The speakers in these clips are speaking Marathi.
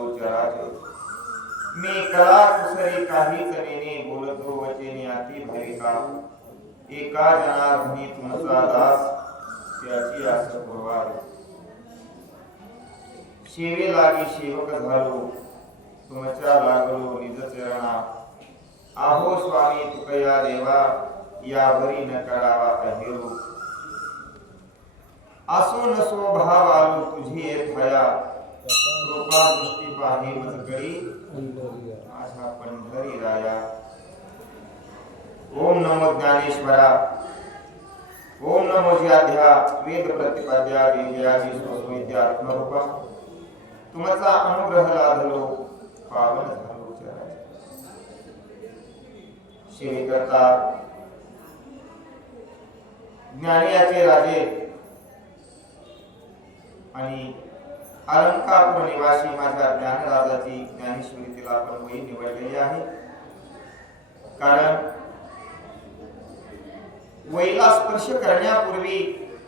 पावन चराचर मी कला कुसरी काही करीने बोलतो वचने अति भरिका एका जनार्दनी तुमचा दास त्याची आस पुरवार सेवे लागी सेवक झालो तुमच्या लागलो निज चरणा। आहो स्वामी तुकया देवा यावरी न करावा अहिरो। असो नसो भाव आलो तुझी थया कृपा दृष्टी पाही मजगरी माझा पंढरी राया ओम नमो ज्ञानेश्वरा। ओम नमो ज्याध्या वेद प्रतिपाद्या विजयाची स्वविद्या आत्मरूपा तुमचा अनुग्रह लाभलो पावन झालो श्री करता ज्ञानियाचे राजे आणि अलंकापूर निवासी माझ्या ज्ञानराजाची ज्ञानेश्वरी तिला आपण वही निवडलेली आहे. कारण वहीला स्पर्श करण्यापूर्वी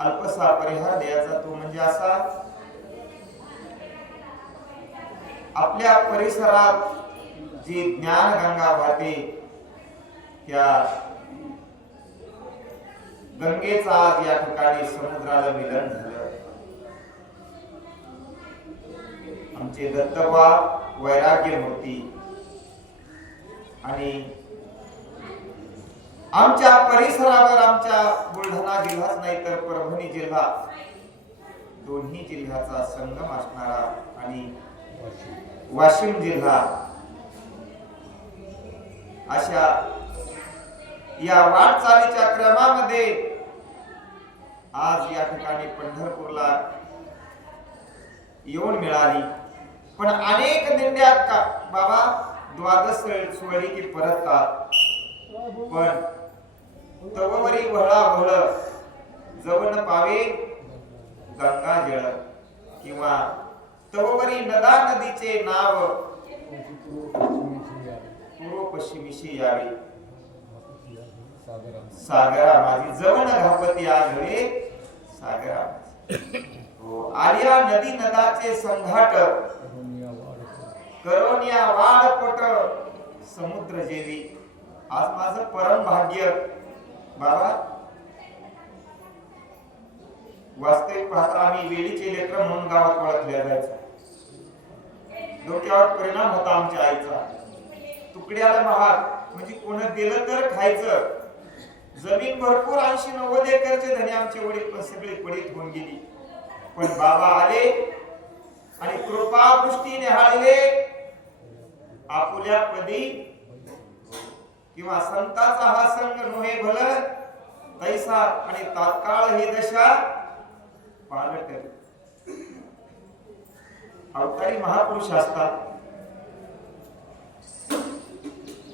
अल्पसा परिहार द्यायचा तो म्हणजे असा आपल्या परिसरात जी ज्ञान गंगा वाहते त्या गंगेचा आज या ठिकाणी समुद्राला मिलन झालं. आमचे दत्तबा वैराग्य मूर्ती. आणि आमच्या परिसरावर आमच्या बुलढाणा जिल्हाच नाही तर परभणी जिल्हा दोन्ही जिल्ह्याचा संगम असणारा आणि वाशिम जिल्हा. अशा या वाटचालीच्या क्रमामध्ये आज या ठिकाणी पंढरपूरला येऊन मिळाली. पण अनेक दिंड्या का बाबा द्वादश सोळी की परततात. पण तववरी वहळा वहळ जवन पावे गंगा जळ. किंवा तववरी नदा नदीचे नाव पूर्व पश्चिमीशी यावे. सागरा माझी जवन घापती आघळे सागरा. हो आर्या नदी नदाचे संघाट करोनिया वाडपट समुद्र जेवी आज माझं परम भाग्य बाबा. वास्तविक पाहता आम्ही वेळीचे लेकर म्हणून गावात ओळखल्या जायचं. डोक्यावर परिणाम होता आमच्या आईचा. तुकड्याला महाग म्हणजे कोण दिलं तर खायचं. जमीन भरपूर ऐंशी नव्वद एकरचे धने आमचे वडील पण सगळे पडीत होऊन गेली. पण बाबा आले आणि कृपा दृष्टीने हाळले. आपुल्या पदी किंवा संताचा हा संग नोहे भल तैसा आणि तात्काळ ही दशा पालट अवतारी महापुरुष असतात.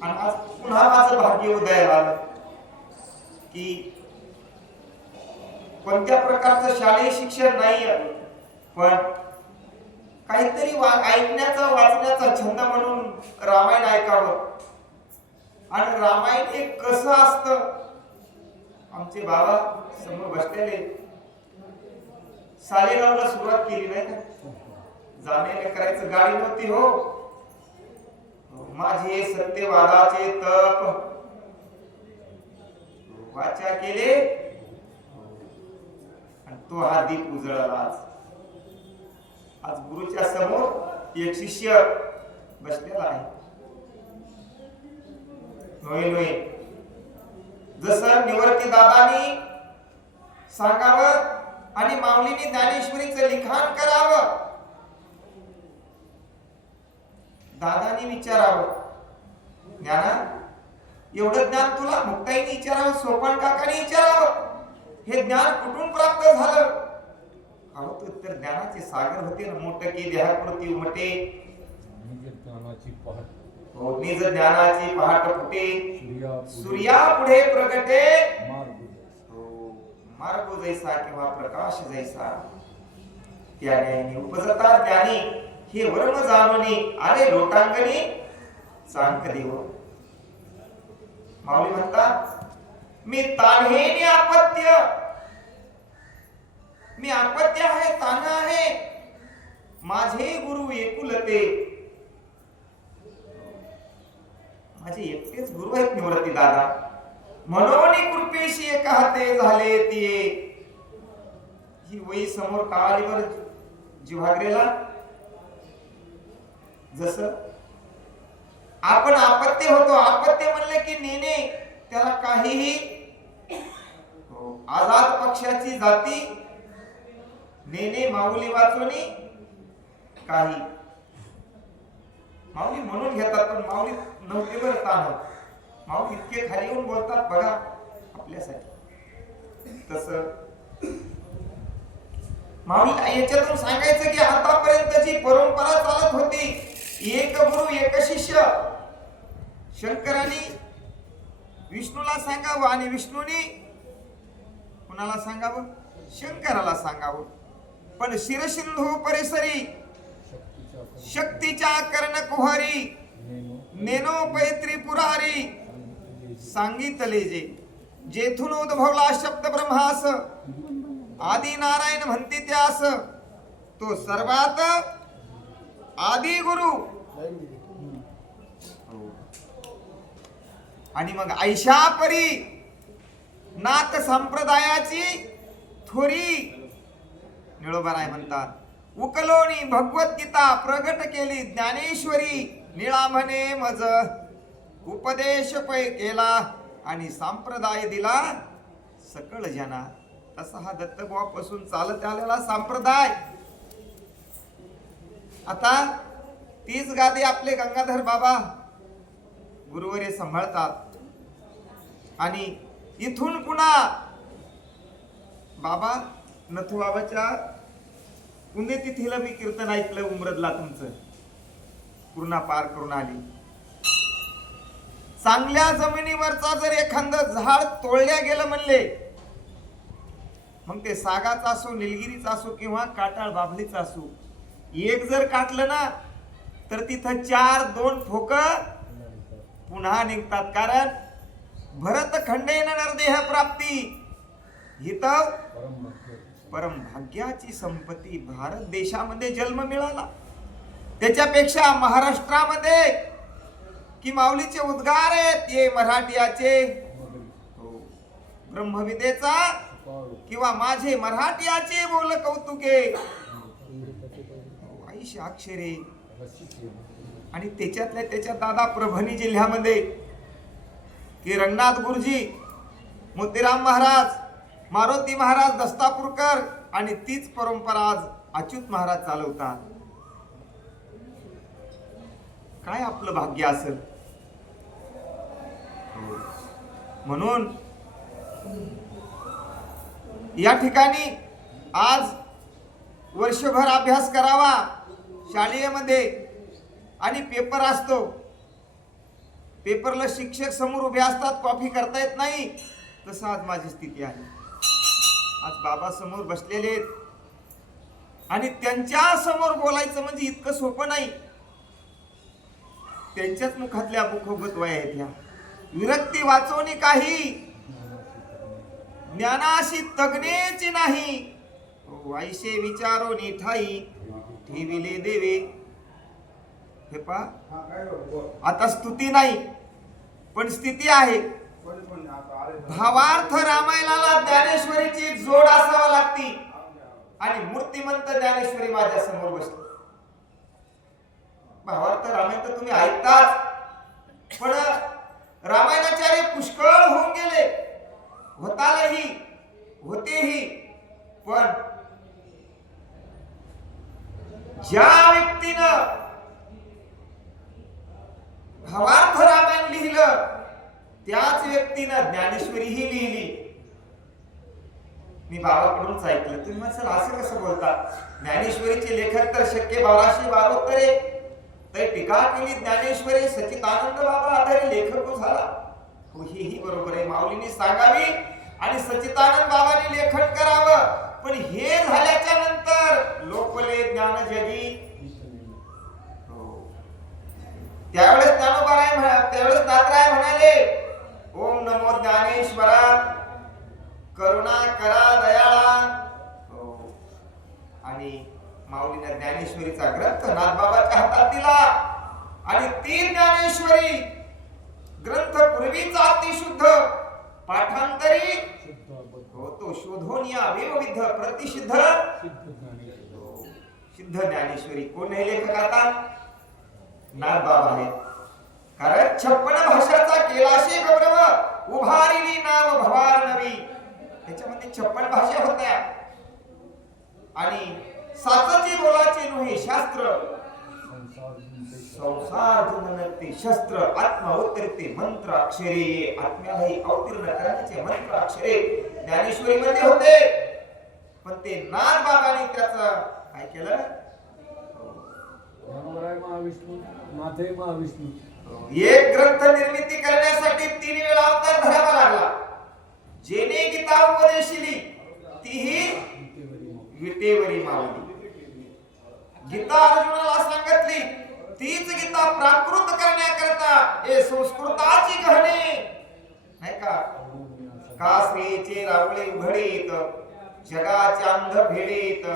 आणि आज पुन्हा माझं भाग्य उदयाला आलं की कोणत्या प्रकारचं शालेय शिक्षण नाही पण काहीतरी वा ऐकण्याचा वाचण्याचा छंद म्हणून रामायण ऐकावं. आणि रामायण हे कसं असत? आमचे बाबा समोर बसलेले. सालेगावला सुरुवात केली नाही का? जाणे करायचं गाडी नव्हती हो. माझे सत्यवादाचे तप. वाचा केले. आणि तो हा दीप उजळला आज. आज गुरुच्या समोर एक शिष्य बसलेला आहे. जस जसं निवर्ती दादानी सांगावं आणि माऊलीने ज्ञानेश्वरीच लिखाण करावं. दादानी विचारावं ज्ञाना एवढं ज्ञान तुला मुक्ताईने विचारावं सोपण काकाने विचारावं? हे ज्ञान कुठून प्राप्त झालं? तर ज्ञानाचे सागर होते ना मोठं की देहाकृती उमटे. ज्ञानाची पहाट. हो, निज ज्ञानाची पहाट फुटे. सूर्या पुढे प्रगटे. मार्ग हो, मार्ग जैसा किंवा प्रकाश जैसा. त्याने उपजता त्याने हे वर्म जाणूनी अरे लोटांगणी सांग देव. माऊली म्हणतात मी तान्हेने अपत्य मी अपत्य आहे तान आहे. माझे गुरु एकुलते. माझे एकटेच गुरु आहेत निवृत्ती दादा. म्हणून कृपेशी एका हाते झाले ते ही वही समोर काळीवर जिव्हागरेला. जस आपण आपत्य होतो आपत्य म्हणले की नेणे त्याला काहीही हो, आझाद पक्षाची जाती नेणे माऊली वाचवणी काही. माऊली म्हणून घेतात पण माऊली नव्हते बरं ताण माऊली इतके खाली येऊन बोलतात बघा आपल्यासाठी. तस. माऊली याच्यातून सांगायचं की आतापर्यंतची परंपरा चालत होती. एक गुरु एक शिष्य. शंकराने विष्णूला सांगावं आणि विष्णूने कुणाला सांगावं? शंकराला सांगावं. पण शिरसिंधू परिसरी शक्तीच्या कर्ण कुहारी नेनो पैत्री पुरारी सांगितले जे. जेथून उद्भवला शब्द ब्रह्मास आदि नारायण म्हणते त्यास. तो सर्वात आदि गुरु. आणि मग ऐशा परी नाथ संप्रदायाची थोरी निळोबराय म्हणतात उकलोनी भगवद्गीता प्रगट केली ज्ञानेश्वरी निळा म्हणे मज. उपदेश पै केला आणि संप्रदाय दिला सकळ जना तसा हा दत्तभावापासून चालत आलेला संप्रदाय. आता तीच गादी आपले गंगाधर बाबा गुरुवरे सांभाळतात. आणि इथून पुन्हा बाबा नथू बाबाच्या पुण्यतिथीला मी कीर्तन ऐकलं उमरदला तुमचं. पूर्णा पार करून आली. चांगल्या जमिनीवरचा जर एखादं झाड तोडल्या गेलं म्हणले मग ते सागाचा असो निलगिरीचा असो किंवा काटाळ बाभलीचा असो एक जर काटलं ना तर तिथं चार दोन ठोक पुन्हा निघतात. कारण भरत खंडेन नरदेह प्राप्ती. हित परमभाग्याची भाग्याची संपत्ती भारत देशामध्ये जन्म मिळाला. त्याच्यापेक्षा महाराष्ट्रामध्ये कि माऊलीचे उद्गार आहेत ये मराठीयाचे. ब्रह्मविदेचा किंवा माझे मराठीयाचे बोल कौतुके. ऐशी अक्षरे आणि त्याच्यातल्या त्याच्यात दादा परभणी जिल्ह्यामध्ये की रंगनाथ गुरुजी मोतीराम महाराज मारुती महाराज दस्तापूरकर आणि तीच परंपरा आज अच्युत महाराज चालवतात. काय आपलं भाग्य असेल? हो. म्हणून या ठिकाणी आज वर्षभर अभ्यास करावा शालेयमध्ये आणि पेपर असतो. पेपरला शिक्षक समोर उभे असतात कॉपी करता येत नाही. तसं आज माझी स्थिती आहे. आज बाबासमोर बसलेले आहेत. आणि त्यांच्यासमोर बोलायचं म्हणजे इतकं सोपं नाही. त्यांच्याच मुखातल्या मुखोगत वया आहेत ह्या. विरक्ती वाचवणे काही ज्ञानाशी तगणेची नाही. वाईशे विचारो निठाई ठेविले देवे. हे पा आता स्तुती नाही पण स्थिती आहे. भावार्थ रामायणाला ज्ञानेश्वरीची जोड असावा लागती. आणि मूर्तिमंत ज्ञानेश्वरी माझ्यासमोर बसली भावार्थ रामायण तर तुम्ही ऐकताच. पण रामायणाचार्य पुष्कळ होऊन गेले. होतालही होतेही. पण ज्या व्यक्तीनं भावार्थ रामायण लिहिलं त्याच व्यक्तीनं ज्ञानेश्वरी ही लिहिली. मी बाबाकडूनच ऐकलं. तुम्ही सर असं कसं बोलता? ज्ञानेश्वरीचे लेखक तर शक्य बाराशे बारोत्तरे. तर टीका केली ज्ञानेश्वरी सचितानंद बाबा आधारे लेखक हो झाला. हो ही बरोबर आहे. माऊलीने सांगावी आणि सचितानंद बाबाने लेखन करावं. पण हे झाल्याच्यानंतर लोकले ज्ञान जगी. हो. त्यावेळेस ज्ञानोबा त्यावेळेस दात्राय म्हणाले ओम नमो ज्ञानेश्वरा करुणा करा दयाळा। हो. आणि माऊलीनं ज्ञानेश्वरीचा ग्रंथ नाथबाबाच्या हातात दिला. आणि ती ज्ञानेश्वरी ग्रंथ पूर्वीचा अतिशुद्ध पाठांतरी होतो शोधोनिया शोधून या वेवविध प्रतिसिद्ध हो. सिद्ध ज्ञानेश्वरी. कोण हे लेखक आता? नाथबाबा आहेत. कारण छप्पन भाषाचा केलाशे गौरव उभारिली नाव भवार नवी. त्याच्यामध्ये छप्पन भाषा होत्या. आणि साचाची बोलाचे नुहे शास्त्र. संसार जिंकते शस्त्र आत्मा अवतरते मंत्र अक्षरे आत्म्यालाही अवतीर्ण करण्याचे मंत्र अक्षरे ज्ञानेश्वरी मध्ये होते. पण ते नाथ बाबांनी त्याचं काय केलं? आहे महाविष्णू नाथे महाविष्णू. एक ग्रंथ निर्मिती करण्यासाठी तीन वेळा अवतार धरावा लागला. जेने गीता उपदेशिली तीही विटेवरी मावली. गीता अर्जुनाला सांगितली तीच गीता प्राकृत करण्याकरता हे संस्कृताची गहने नाही का? का स्त्रीचे रावळे उघडीत जगाचे अंध भेडीत?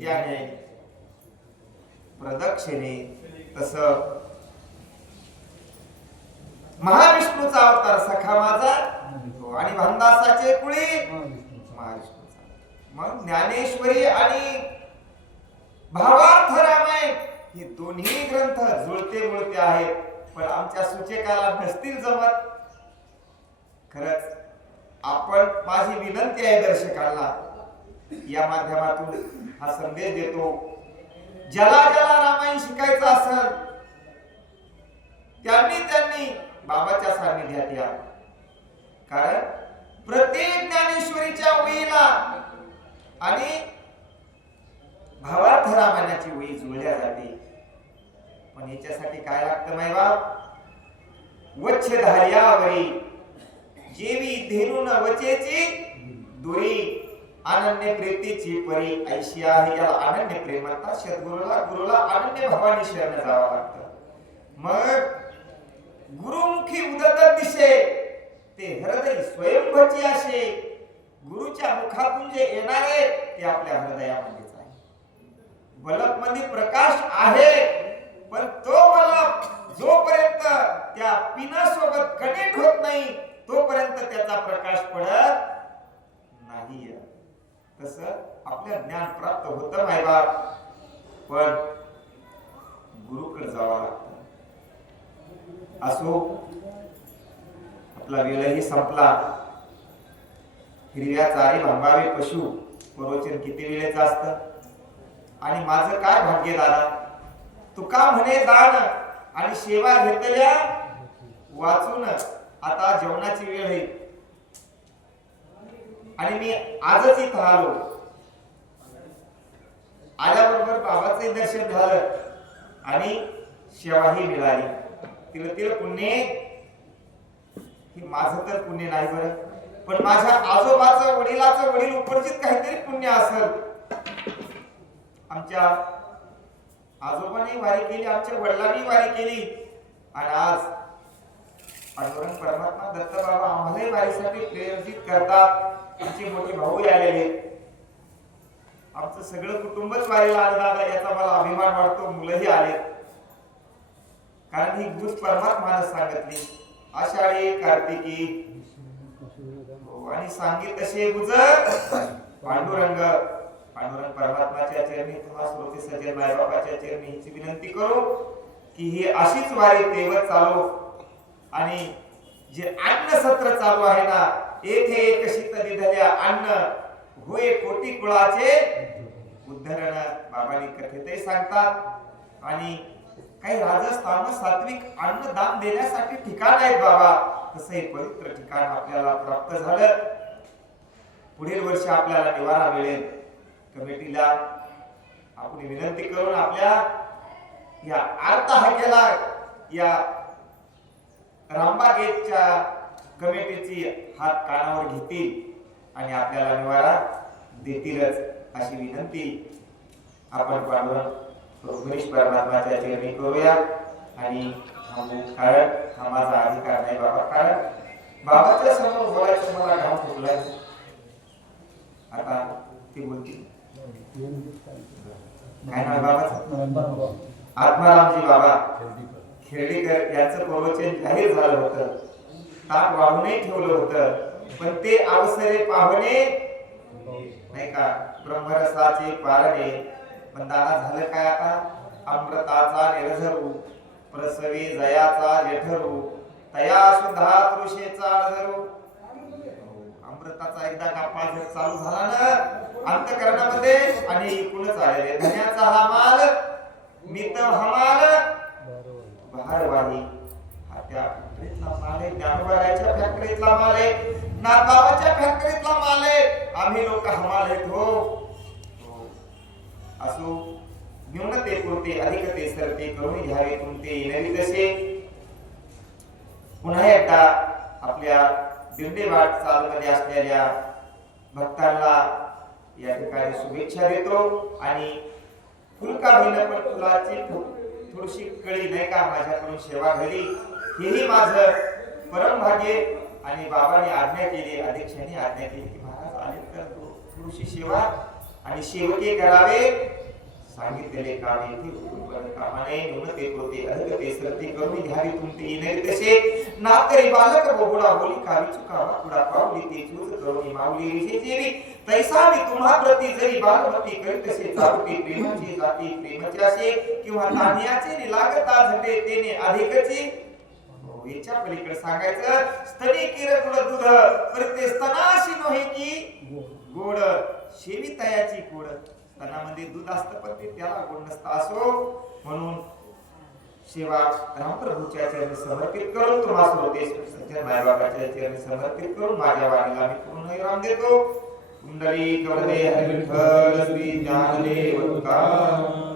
याने प्रदक्षिणे तस महाविष्णूचा अवतार सखा माझा आणि भंदासाचे कुळी महाविष्णूचा. महाविष्णूचा. मग ज्ञानेश्वरी आणि भावार्थ रामायण हे दोन्ही ग्रंथ जुळते मुळते आहेत. पण आमच्या सूचकाला नसतील जमत. खरंच आपण माझी विनंती आहे दर्शकांना या माध्यमातून हा संदेश देतो. ज्याला ज्याला रामायण शिकायचं असेल त्यांनी त्यांनी बाबाच्या सान्निध्यात या. कारण प्रत्येक ज्ञानेश्वरीच्या वेळीला आणि भावार्थ रामायणाची वेळी जुळल्या जाते. पण याच्यासाठी काय लागतं माय वच्छ धार्यावरी जेवी धेनुन वचेची दुरी. अनन्य प्रीतीची परी. ऐशी आहे याला अनन्य प्रेम म्हणतात. सद्गुरूला गुरुला अनन्य भावाने शरण जावं लागतं. मग गुरुमुखी उदत दिशे ते हृदय स्वयंभची असे गुरुच्या मुखातून जे येणारे ते आपल्या हृदयामध्येच आहे. बल्बमध्ये प्रकाश आहे पण तो बल्ब जोपर्यंत त्या पिनासोबत कनेक्ट होत नाही तोपर्यंत त्याचा प्रकाश पडत नाही तस आपल्या ज्ञान प्राप्त होत मायबाप पण गुरुकडे जावं लागतं. असो आपला वेळही संपला. हिरव्या चारी भांबावे पशु प्रवचन किती वेळेचं असतं? आणि माझं काय भाग्य दादा? तुका म्हणे दान आणि सेवा घेतल्या? वाचून आता जेवणाची वेळ आहे. आणि मी आजच इथं आलो. आल्याबरोबर बाबाचे दर्शन झालं. आणि सेवाही मिळाली. तिला तिला पुण्य हे माझं तर पुण्य नाही बरं. पण माझ्या आजोबाचं वडिलाचं वडील उपर्जित काहीतरी पुण्य असेल. आमच्या आजोबाने वारी केली आमच्या वडिलांनी वारी केली. आणि आज पांडुरंग परमात्मा दत्त बाबा आम्हालाही वारीसाठी प्रेरित करतात. आमचे मोठे भाऊ आलेले आमचं सगळं कुटुंबच वारीला आलं दादा याचा मला अभिमान वाटतो मुलंही आले. कारण ही गोष्ट परमात्मानं सांगितली. आषाढी कार्तिकी. हो, आणि सांगेल तसे गुज पांडुरंग. पांडुरंग परमात्माच्या चरणी तुम्हा श्रोते सजन चरणी हिची विनंती करू की ही अशीच वारी तेवत चालू. आणि जे अन्न सत्र चालू आहे ना येथे एक शीत दिधल्या अन्न होय कोटी कुळाचे उद्धरण. बाबांनी कथेतही सांगतात. आणि काही राजस्थान सात्विक अन्न दान देण्यासाठी ठिकाण आहेत बाबा. तसं हे पवित्र ठिकाण आपल्याला प्राप्त झालं. पुढील वर्षी आपल्याला निवारा मिळेल. कमिटीला आपण विनंती करून आपल्या या अर्थ हाकेला या रामबागेच्या कमिटीची हात कानावर घेतील आणि आपल्याला निवारा देतीलच अशी विनंती आपण पाठवून गणेश परमात्माच्या चरणी करूया आणि थांबू. कारण हा माझा अधिकार नाही बाबा. कारण बाबाच्या समोर बोलायचं मला घाम फुटलाय. आता ती बोलती काय नाव आहे बाबाचं? आत्मारामजी बाबा. खेर्डीकर यांचं प्रवचन जाहीर झालं होतं. ताक वाहूनही ठेवलं होतं. पण ते अवसरे पाहणे नाही का ब्रह्मरसाचे पारणे पण दादा झालं काय आता? अमृताचा निरझरू प्रसवी जयाचा जेठरू तया सुद्धा तृषेचा अर्धरू हो, अमृताचा एकदा कापा जर चालू झाला ना अंतकरणामध्ये आणि एकूणच आलेले. धन्याचा हा माल मित हमाल भारवाही हा त्या फॅक्टरीतला माल आहे ज्ञानोबाराच्या फॅक्टरीतला माल आहे नाथबाबाच्या फॅक्टरीतला माल आहे. आम्ही लोक हमाल आहेत हो. असो न्यूनते पुरते अधिकते सरते करून घ्यावे तुमते येणारी तसे. पुन्हा एकदा आपल्या दिंडेवाट चालमध्ये असलेल्या भक्तांना या ठिकाणी शुभेच्छा देतो आणि फुलका भिन्न पण फुलाची थोडीशी कळी नाही का माझ्याकडून सेवा घरी? हेही माझं परम भाग्य आणि बाबांनी आज्ञा केली अध्यक्षांनी आज्ञा केली की महाराज आले तर थोडीशी सेवा आणि शेवटी करावे सांगितलेले काम येथे उत्पन्न कामाने न्यूनते कृते अधिकते सरते करून घ्यावी तुमचे येणे तसे. नातरी बालक बोबडा बोली कावी चुकावा पुढा पावली ते चूज करून मावली विषय जेवी. तैसा मी तुम्हा प्रती जरी बालमती करी तसे चालते प्रेमाचे जाती प्रेमाचे असे किंवा तान्याचे निलागता झटे तेने अधिकचे. हो, याच्या पलीकडे सांगायचं स्तनी किर दुध दूध प्रत्येक स्तनाशी नोहे की हो. गोड शेवी तयाची गोड. स्तनामध्ये दूध असतं पण ते त्याला गोड नसतं. असो म्हणून सेवा रामप्रभूच्या चरणी समर्पित करून तुम्हा स्वदेश सज्जन मायबाबाच्या चरणी समर्पित करून माझ्या वाणीला मी पूर्ण विराम देतो. कुंडली गवडे हरी श्री ज्ञानदेव तुकाराम.